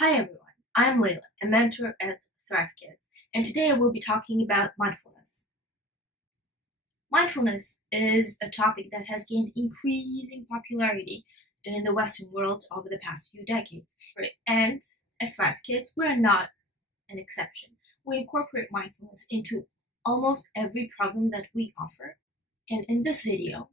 Hi everyone, I'm Layla, a mentor at Thrive Kids, and today I will be talking about mindfulness. Mindfulness is a topic that has gained increasing popularity in the Western world over the past few decades, and at Thrive Kids, we're not an exception. We incorporate mindfulness into almost every program that we offer, and in this video,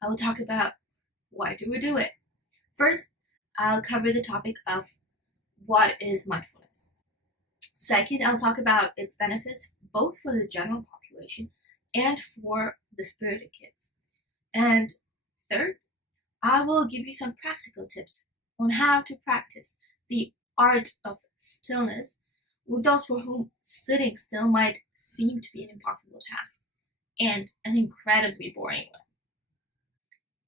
I will talk about why do we do it. First, I'll cover the topic of what is mindfulness. Second, I'll talk about its benefits both for the general population and for the spirited kids. And third, I will give you some practical tips on how to practice the art of stillness with those for whom sitting still might seem to be an impossible task and an incredibly boring one.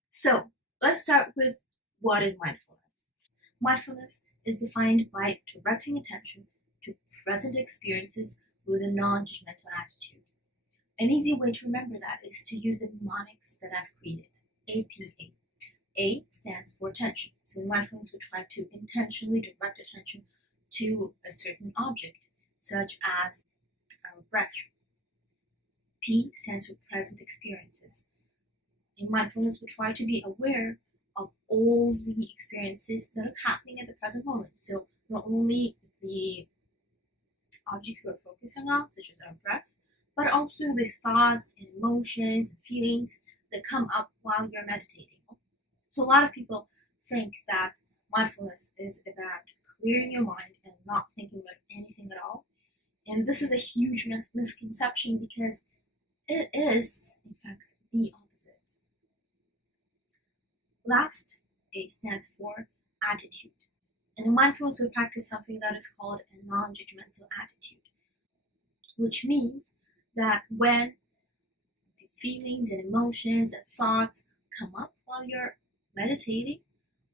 So let's start with what is mindfulness. Mindfulness is defined by directing attention to present experiences with a non-judgmental attitude. An easy way to remember that is to use the mnemonics that I've created, APA. A stands for attention. So in mindfulness, we try to intentionally direct attention to a certain object, such as our breath. P stands for present experiences. In mindfulness, we try to be aware of all the experiences that are happening at the present moment. So not only the object we're focusing on, such as our breath, but also the thoughts and emotions and feelings that come up while you're meditating. So a lot of people think that mindfulness is about clearing your mind and not thinking about anything at all. And this is a huge misconception because it is, in fact, the opposite. Last, A stands for attitude. And in mindfulness, we practice something that is called a non-judgmental attitude, which means that when the feelings and emotions and thoughts come up while you're meditating,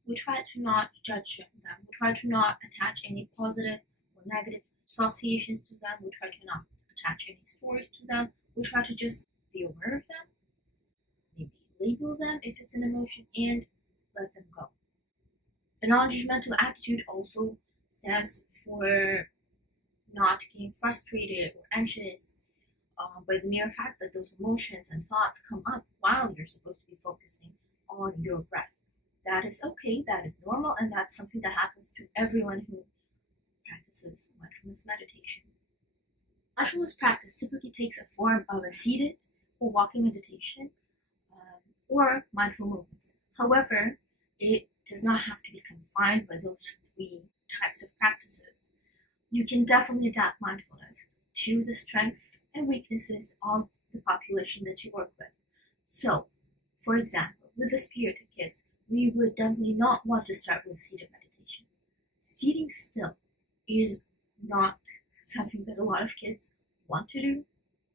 we try to not judge them. We try to not attach any positive or negative associations to them. We try to not attach any stories to them. We try to just be aware of them, maybe label them if it's an emotion, and let them go. A non-judgmental attitude also stands for not getting frustrated or anxious by the mere fact that those emotions and thoughts come up while you're supposed to be focusing on your breath. That is okay, that is normal, and that's something that happens to everyone who practices mindfulness meditation. Mindfulness practice typically takes a form of a seated or walking meditation or mindful movements. However, it does not have to be confined by those three types of practices. You can definitely adapt mindfulness to the strengths and weaknesses of the population that you work with. So, for example, with the spirited kids, we would definitely not want to start with seated meditation. Sitting still is not something that a lot of kids want to do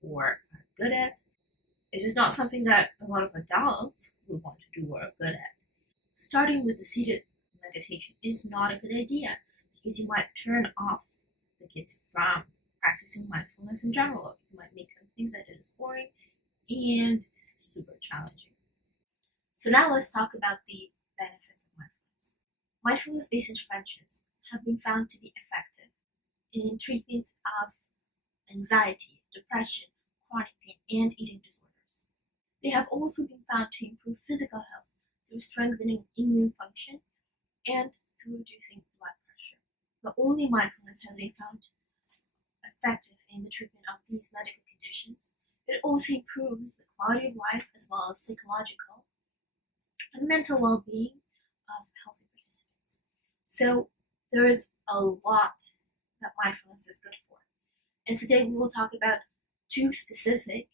or are good at. It is not something that a lot of adults would want to do or are good at. Starting with the seated meditation is not a good idea because you might turn off the kids from practicing mindfulness in general. You might make them think that it is boring and super challenging. So now let's talk about the benefits of mindfulness. Mindfulness-based interventions have been found to be effective in treatments of anxiety, depression, chronic pain, and eating disorders. They have also been found to improve physical health through strengthening immune function and through reducing blood pressure. Not only mindfulness has been found effective in the treatment of these medical conditions, it also improves the quality of life as well as psychological and mental well-being of healthy participants. So there is a lot that mindfulness is good for. And today we will talk about two specific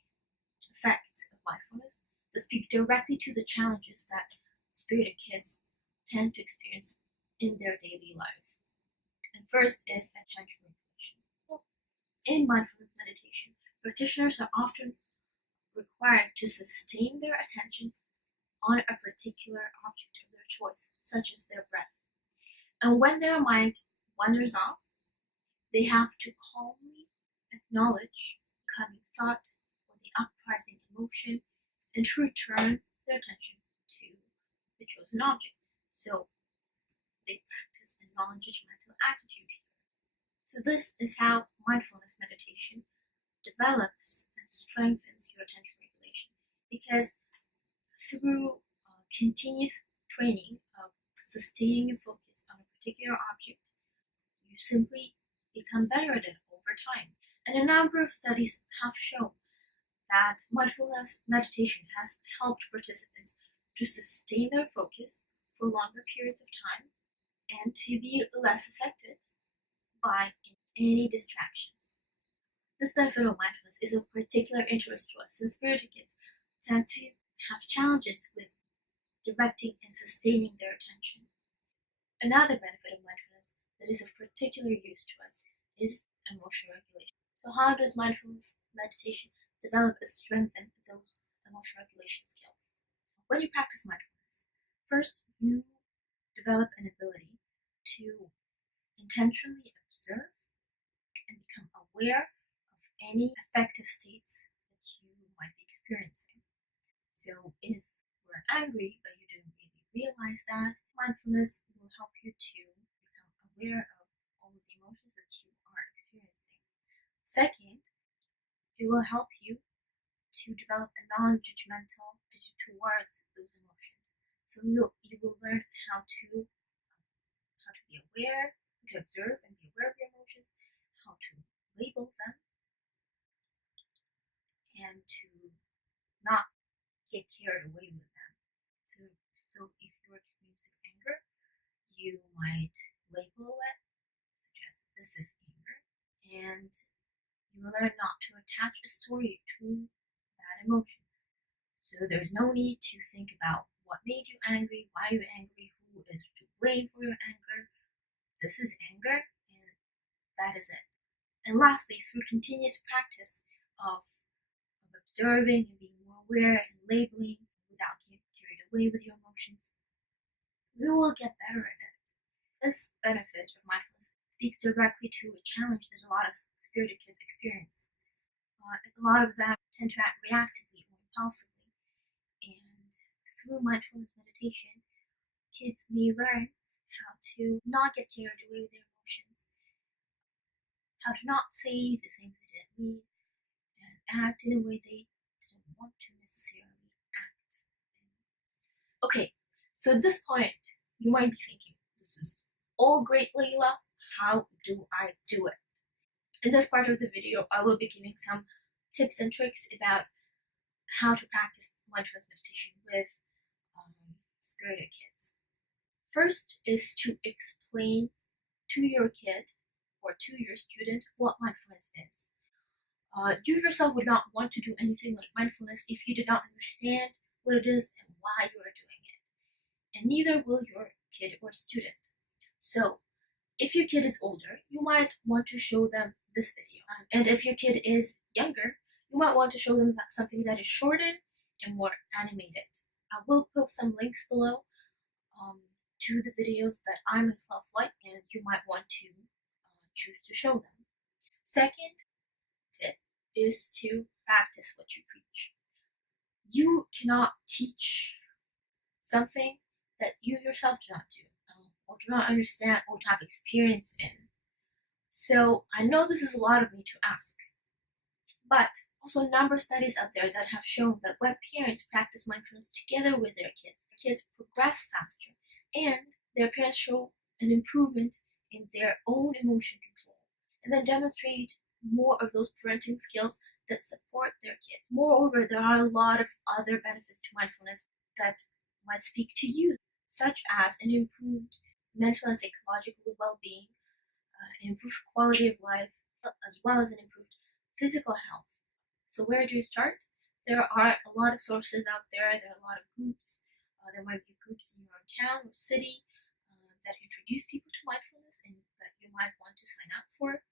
effects of mindfulness that speak directly to the challenges that spirited kids tend to experience in their daily lives. And first is attention regulation. In mindfulness meditation, practitioners are often required to sustain their attention on a particular object of their choice, such as their breath. And when their mind wanders off, they have to calmly acknowledge the coming thought or the uprising emotion and to return their attention to the chosen object. So they practice a non-judgmental attitude here. So this is how mindfulness meditation develops and strengthens your attention regulation, because through continuous training of sustaining your focus on a particular object, you simply become better at it over time. And a number of studies have shown that mindfulness meditation has helped participants to sustain their focus for longer periods of time and to be less affected by any distractions. This benefit of mindfulness is of particular interest to us since spirited kids tend to have challenges with directing and sustaining their attention. Another benefit of mindfulness that is of particular use to us is emotional regulation. So how does mindfulness meditation develop and strengthen those emotional regulation skills? When you practice mindfulness, first you develop an ability to intentionally observe and become aware of any affective states that you might be experiencing. So if you're angry but you didn't really realize that, mindfulness will help you to become aware of all of the emotions that you are experiencing. Second, it will help you to develop a non-judgmental attitude towards those emotions. So you will learn how to be aware, to observe and be aware of your emotions, how to label them, and to not get carried away with them. So if you're experiencing anger, you might label it, suggest this is anger, and you will learn not to attach a story to that emotion. So there's no need to think about what made you angry, why you're angry, who is to blame for your anger. This is anger, and that is it. And lastly, through continuous practice of observing and being more aware and labeling without getting carried away with your emotions, we will get better at it. This benefit of mindfulness speaks directly to a challenge that a lot of spirited kids experience. A lot of them tend to act reactively or impulsively, and through mindfulness meditation, kids may learn how to not get carried away with their emotions, how to not say the things they didn't mean, and act in a way they didn't want to necessarily act. Okay, so at this point, you might be thinking, this is all great, Layla. How do I do it? In this part of the video, I will be giving some tips and tricks about how to practice mindfulness meditation with spirited kids. First is to explain to your kid or to your student what mindfulness is. You yourself would not want to do anything like mindfulness if you did not understand what it is and why you are doing it. And neither will your kid or student. So, if your kid is older, you might want to show them this video. And if your kid is younger, you might want to show them something that is shorter and more animated. I will post some links below to the videos that I myself like, and you might want to choose to show them. Second tip is to practice what you preach. You cannot teach something that you yourself do not do, or do not understand, or have experience in. So I know this is a lot of me to ask, but also a number of studies out there that have shown that when parents practice mindfulness together with their kids progress faster, and their parents show an improvement in their own emotion control, and then demonstrate more of those parenting skills that support their kids. Moreover, there are a lot of other benefits to mindfulness that might speak to you, such as an improved mental and psychological well-being, an improved quality of life, as well as an improved physical health. So where do you start? There are a lot of sources out there. There are a lot of groups. There might be groups in your own town or city that introduce people to mindfulness and that you might want to sign up for.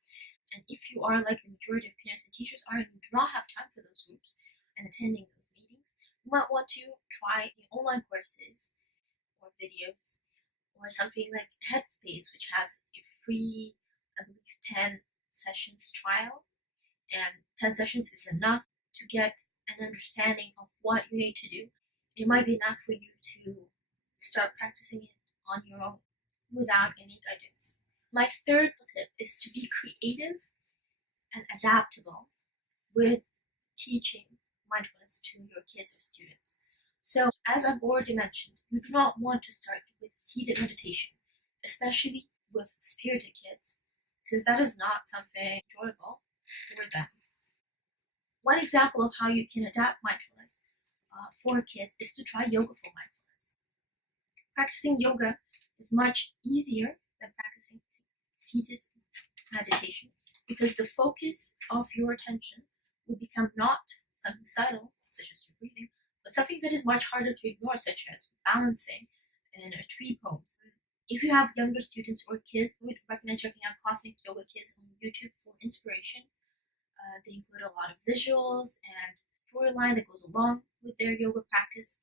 And if you are like the majority of parents and teachers are and you do not have time for those groups and attending those meetings, you might want to try the online courses or videos or something like Headspace, which has a free, I believe, 10 sessions trial. And 10 sessions is enough to get an understanding of what you need to do. It might be enough for you to start practicing it on your own. without any guidance. My third tip is to be creative and adaptable with teaching mindfulness to your kids or students. So, as I've already mentioned, you do not want to start with seated meditation, especially with spirited kids, since that is not something enjoyable for them. One example of how you can adapt mindfulness for kids is to try yoga for mindfulness. Practicing yoga is much easier than practicing seated meditation because the focus of your attention will become not something subtle, such as your breathing, but something that is much harder to ignore, such as balancing in a tree pose. If you have younger students or kids, I would recommend checking out Cosmic Yoga Kids on YouTube for inspiration. They include a lot of visuals and storyline that goes along with their yoga practice,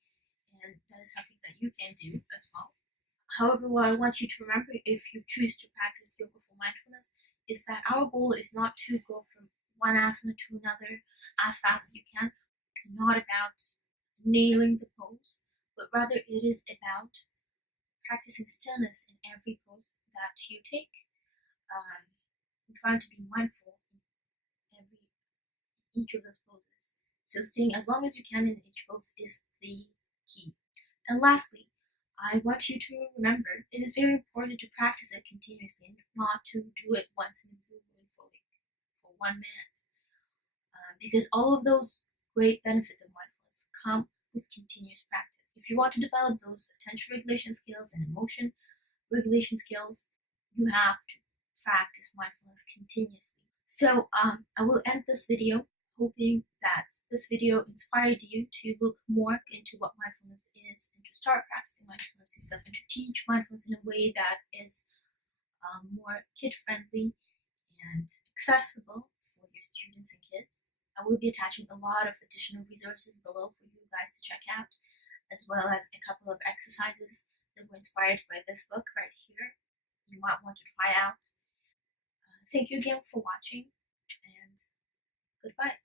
and that is something that you can do as well. However, what I want you to remember if you choose to practice yoga for mindfulness is that our goal is not to go from one asana to another as fast as you can, not about nailing the pose, but rather it is about practicing stillness in every pose that you take, and trying to be mindful in each of those poses. So staying as long as you can in each pose is the key. And lastly, I want you to remember it is very important to practice it continuously and not to do it once in a blue moon for 1 minute. Because all of those great benefits of mindfulness come with continuous practice. If you want to develop those attention regulation skills and emotion regulation skills, you have to practice mindfulness continuously. So I will end this video hoping that this video inspired you to look more into what mindfulness is and to start practicing mindfulness yourself and to teach mindfulness in a way that is more kid-friendly and accessible for your students and kids. I will be attaching a lot of additional resources below for you guys to check out, as well as a couple of exercises that were inspired by this book right here you might want to try out. Thank you again for watching, and goodbye.